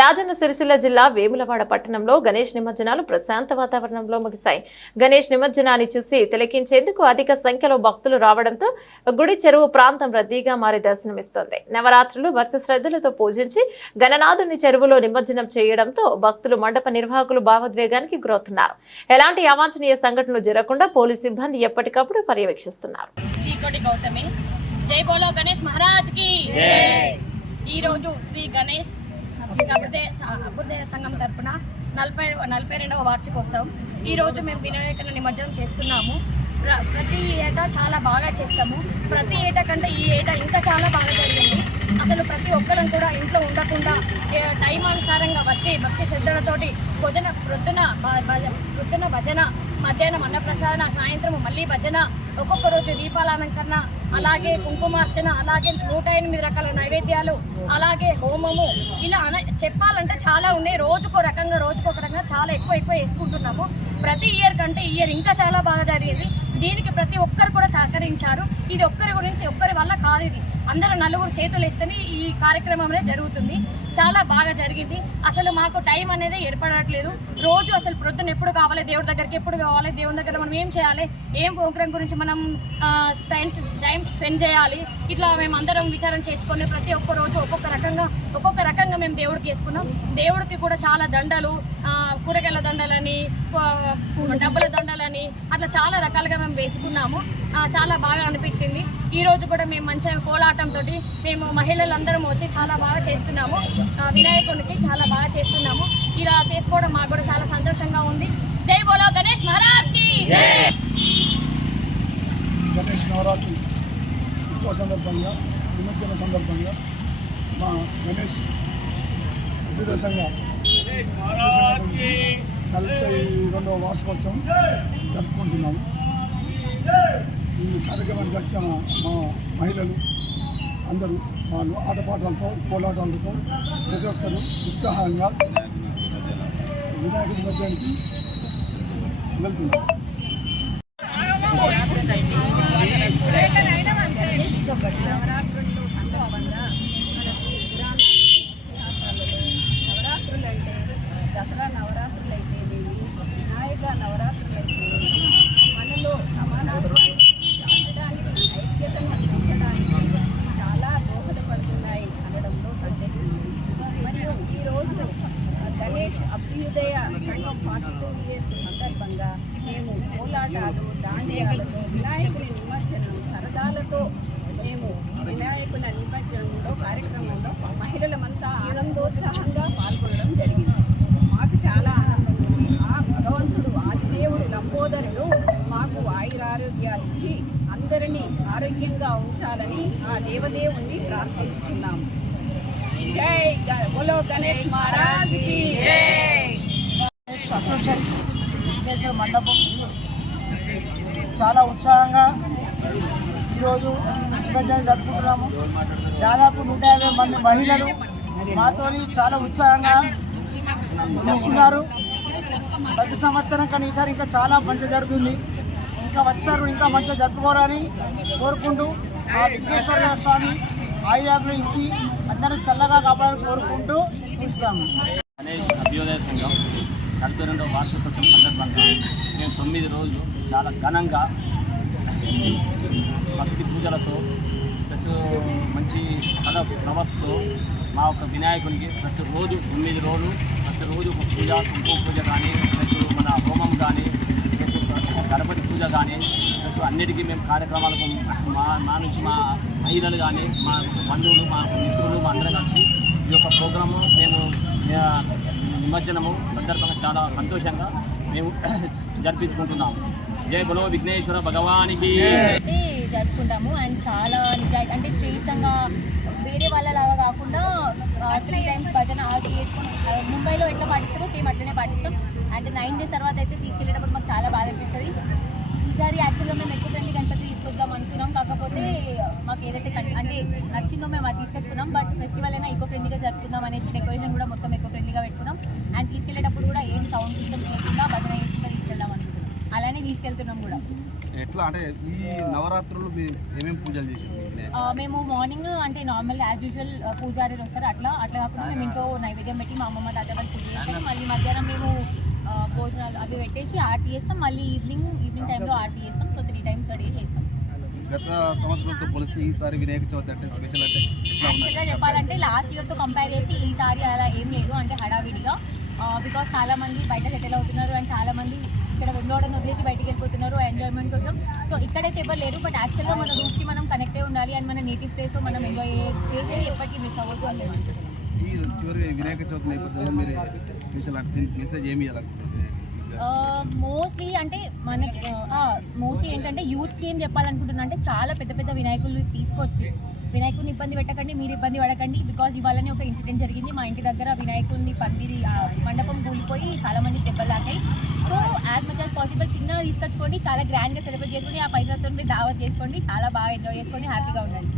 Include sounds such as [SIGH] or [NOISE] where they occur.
రాజన్న సిరిసిల్ల జిల్లా వేములవాడ పట్టణంలో గణేష్ నిమజ్జనాలు ప్రశాంత వాతావరణంలో ముగిశాయి. గణేష్ నిమజ్జనాన్ని చూసి తిలకించేందుకు అధిక సంఖ్యలో భక్తులు రావడంతో గుడి చెరువు ప్రాంతం రద్దీగా మారి దర్శనమిస్తోంది. నవరాత్రులు భక్తి శ్రద్ధలతో పూజించి గణనాథుని చెరువులో నిమజ్జనం చేయడంతో భక్తులు మండప నిర్వాహకులు భావోద్వేగానికి గురవుతున్నారు. ఎలాంటి అవాంఛనీయ సంఘటనలు జరగకుండా పోలీసు సిబ్బంది ఎప్పటికప్పుడు పర్యవేక్షిస్తున్నారు. చీకోటి గౌతమి. జై బోలో గణేష్ మహారాజ్కి. ఈ రోజు శ్రీ గణేష్ అభ్యుదయ అభ్యుదయ సంఘం తరపున నలభై నలభై రెండవ వార్షికోత్సవం ఈరోజు మేము వినాయకుని నిమజ్జనం చేస్తున్నాము. ప్ర- ప్రతి ఏటా చాలా బాగా చేస్తాము. ప్రతి ఏటా కంటే ఈ ఏటా ఇంకా చాలా బాగా జరిగింది. అసలు ప్రతి ఒక్కరం కూడా ఇంట్లో ఉండకుండా టైమానుసారంగా టైం అనుసారంగా వచ్చి భక్తి శ్రద్ధలతోటి భోజన ప్రొద్దున భ- ప్రొద్దున భజన మధ్యాహ్నం అన్నప్రసాదన సాయంత్రం మళ్ళీ భజన ఒక్కొక్క రోజు దీపాలంకరణ అలాగే కుంకుమార్చన అలాగే నూట ఎనిమిది రకాల నైవేద్యాలు అలాగే హోమము. ఇలా అన చెప్పాలంటే చాలా ఉన్నాయి. రోజుకో రకంగా రోజుకో రకంగా చాలా ఎక్కువ ఎక్కువ వేసుకుంటున్నాము. ప్రతి ఇయర్ కంటే ఇయర్ ఇంకా చాలా బాగా జరిగేది. దీనికి ప్రతి ఒక్కరు కూడా సహకరించారు. ఇది ఒక్కరి గురించి ఒక్కరి వల్ల కాదు ఇది. అందరూ నలుగురు చేతులు ఇస్తేనే ఈ కార్యక్రమం అనేది జరుగుతుంది. చాలా బాగా జరిగింది. అసలు మాకు టైం అనేది ఏర్పడట్లేదు. రోజు అసలు ప్రొద్దున ఎప్పుడు కావాలి దేవుడి దగ్గరికి ఎప్పుడు కావాలి దేవుని దగ్గర మనం ఏం చేయాలి ఏం ప్రోగ్రామ్ గురించి మనం టైం టైం స్పెండ్ చేయాలి ఇట్లా మేము అందరం విచారం చేసుకొని ప్రతి ఒక్క రోజు ఒక్కొక్క రకంగా ఒక్కొక్క రకంగా మేము దేవుడికి వేసుకున్నాం. దేవుడికి కూడా చాలా దండలు కూరగాయల దండలని డబ్బుల దండలని అట్లా చాలా రకాలుగా మేము వేసుకున్నాము. చాలా బాగా అనిపించింది. ఈ రోజు కూడా మేము మంచిగా కోలాటంతో మేము మహిళలందరం వచ్చి చాలా బాగా చేస్తున్నాము. ఆ, వినాయకునికి చాలా బాగా చేస్తున్నాము. ఇలా చేసుకోవడం మాకు కూడా చాలా సంతోషంగా ఉంది. జై బోలో గణేష్ మహారాజ్కి! జై! గణేష్ నవరాత్రి ఉత్సవ సందర్భంగా నిమజ్జన సందర్భంగా మా గణేష్ సంఘ నలభై రెండవ వార్షికోత్సవం జరుపుకుంటున్నాము. ఈ కార్యక్రమానికి వచ్చిన మా మహిళలు అందరూ వాళ్ళు ఆటపాటలతో పోలాటాలతో ప్రతి ఒక్కరూ ఉత్సాహంగా వినాయకుడి మధ్యానికి వెళ్తున్నారు నవరాత్రులు అంటే దసరా నవరాత్రులు అయితేనేమి వినాయక నవరాత్రులు అయితేనేమి మనలో సమానాన్ని చాటడానికి ఐక్యతను పెంచడానికి చాలా దోహదపడుతున్నాయి అనడంలో సందేహం లేదు. మరియు ఈరోజు గణేష్ అభ్యుదయ సంఘం ఫార్టీ టూ ఇయర్స్ సందర్భంగా మేము కోలాటాలు దాండియాలతో వినాయకుని నిమజ్జనం సరదాలతో మేము వినాయకుల నిమజ్జనంలో కార్యక్రమంలో మహిళలమంతా ఆనందోత్సాహంగా పాల్గొనడం జరిగింది. మాకు చాలా ఆనందం ఉంది ఆ భగవంతుడు ఆదిదేవుడు లంబోదరుడు మాకు ఆయురారోగ్యాలు ఇచ్చి అందరినీ ఆరోగ్యంగా ఉంచాలని ఆ దేవదేవుణ్ణి ప్రార్థిస్తున్నాము జై బోలో గణేష్ మహారాజ్ జై! అసోసియేషన్ విఘ్నేశ్వర మండపం చాలా ఉత్సాహంగా ఈరోజు విభజన జరుపుకుంటున్నాము. దాదాపు నూట యాభై మంది మహిళలు మాతోని చాలా ఉత్సాహంగా చూస్తున్నారు ప్రతి సంవత్సరం కానీ ఈసారి ఇంకా చాలా మంచిగా జరుగుతుంది. ఇంకా వచ్చారు ఇంకా మంచిగా జరుపుకోవాలని కోరుకుంటూ ఆ విఘ్నేశ్వర స్వామి ఆయుధాలు ఇచ్చి అందరూ చల్లగా కాపాడాలని కోరుకుంటూ చూస్తాము గణేష్ సంఘం. నలభై రెండవ వార్షికోత్సవం సందర్భంగా మేము తొమ్మిది రోజులు చాలా ఘనంగా భక్తి పూజలతో ప్లస్ మంచి కళ ప్రవర్తతో మా యొక్క వినాయకునికి ప్రతిరోజు తొమ్మిది రోజులు ప్రతిరోజు ఒక పూజ కుంకుమ పూజ కానీ ప్లస్ మన హోమం కానీ ప్లస్ గణపతి పూజ కానీ ప్లస్ అన్నిటికీ మేము కార్యక్రమాలకు మా మా నుంచి మా మహిళలు కానీ మా బంధువులు మా మిత్రులు మా అందరం కలిసి ఈ యొక్క ప్రోగ్రాము మేము నిమజ్జనము సందర్భంగా చాలా సంతోషంగా మేము [COUGHS] జరిపించుకుంటున్నాము. జై బలో విఘ్నేశ్వర భగవానికి. అయితే జరుపుకుంటాము అండ్ చాలా నిజాయి అంటే శ్రేష్టంగా వేరే వాళ్ళలాగా కాకుండా త్రీ టైమ్స్ భజన అది చేసుకొని ముంబైలో ఎట్లా పాటిస్తారో సేమ్ అట్లనే పాటిస్తాం. అంటే నైన్ డేస్ తర్వాత అయితే తీసుకెళ్ళేటప్పుడు మాకు చాలా బాధ అనిపిస్తుంది. ఈసారి యాక్చువల్గా మేము ఎక్కువ ఫ్రెండ్లీ గణపతి తీసుకొద్దాం అనుకున్నాం. కాకపోతే మాకు ఏదైతే అంటే నచ్చిందో మేము అది తీసుకొచ్చుకున్నాం. బట్ ఫెస్టివల్ అయినా ఈకో ఫ్రెండ్లీగా జరుపుకుందాం అనేసి డెకరేషన్ కూడా మొత్తం ఎక్కువ ఫ్రెండ్లీగా పెట్టుకున్నాం. అండ్ తీసుకెళ్ళేటప్పుడు కూడా ఏం సౌండ్ సిస్టమ్ చేయకుండా భజన చేసుకుంటూ తీసుకెళ్దాం అనుకుంటున్నాం. అలానే తీసుకెళ్తున్నాం కూడా. ఎట్లా అంటే ఈ నవరాత్రులు ఏమేమి పూజలు చేసారు ఆ, మేము మార్నింగ్ అంటే నార్మల్ యాజ్ యూజువల్ పూజారీలు వస్తారు అట్లా. అట్లా కాకుండా మేము ఇంట్లో నైవేద్యం పెట్టి మా అమ్మమ్మ తాత వాళ్ళు పూజ చేస్తాం. మళ్ళీ మధ్యాహ్నం మేము భోజనాలు అవి పెట్టేసి ఆర్టీ చేస్తాం. మళ్ళీ ఈవినింగ్ ఈవినింగ్ టైంలో ఆర్టీ చేస్తాం. సో త్రీ టైమ్స్ రెడీ చేస్తాం. గత సంవత్సరంతో పోలిస్తే ఈసారి వినాయక చవితి అంటే స్పెషల్ అంటే యాక్చువల్గా చెప్పాలంటే లాస్ట్ ఇయర్తో కంపేర్ చేసి ఈసారి అలా ఏం లేదు అంటే హడావిడిగా. బికాస్ చాలా మంది బయట సెటిల్ అవుతున్నారు అండ్ చాలా మంది ఇక్కడ వెంబడని వదిలేసి బయటికి వెళ్ళిపోతున్నారు ఎంజాయ్మెంట్ కోసం. సో ఇక్కడైతే ఎవరు లేరు బట్ యాక్చువల్గా మన రూట్స్కి మనం కనెక్ట్ అయి ఉండాలి అండ్ మన నేటివ్ ప్లేస్లో మనం ఎంజాయ్ చేసే ఎప్పటికీ మిస్ అవ్వద్దు అని ఈ చివరి వినాయక చవితి నేపథ్యంలో మీరు స్పెషల్ మెసేజ్ ఏమి ఇవ్వాలనుకుంటున్నారు? మోస్ట్లీ అంటే మనకి మోస్ట్లీ ఏంటంటే యూత్కి ఏం చెప్పాలనుకుంటున్నా అంటే చాలా పెద్ద పెద్ద వినాయకులు తీసుకొచ్చి వినాయకుడిని ఇబ్బంది పెట్టకండి మీరు ఇబ్బంది పడకండి బికాజ్ ఇవాళనే ఒక ఇన్సిడెంట్ జరిగింది. మా ఇంటి దగ్గర వినాయకుడిని పందిరి మండపం కూలిపోయి చాలా మంది దెబ్బలాకాయి so as much as possible చిన్నగా తీసుకొచ్చుకోండి చాలా గ్రాండ్గా సెలబ్రేట్ చేసుకోండి ఆ పైసలతో మీరు దావత్ చేసుకోండి చాలా బాగా ఎంజాయ్ చేసుకోండి హ్యాపీగా ఉండండి.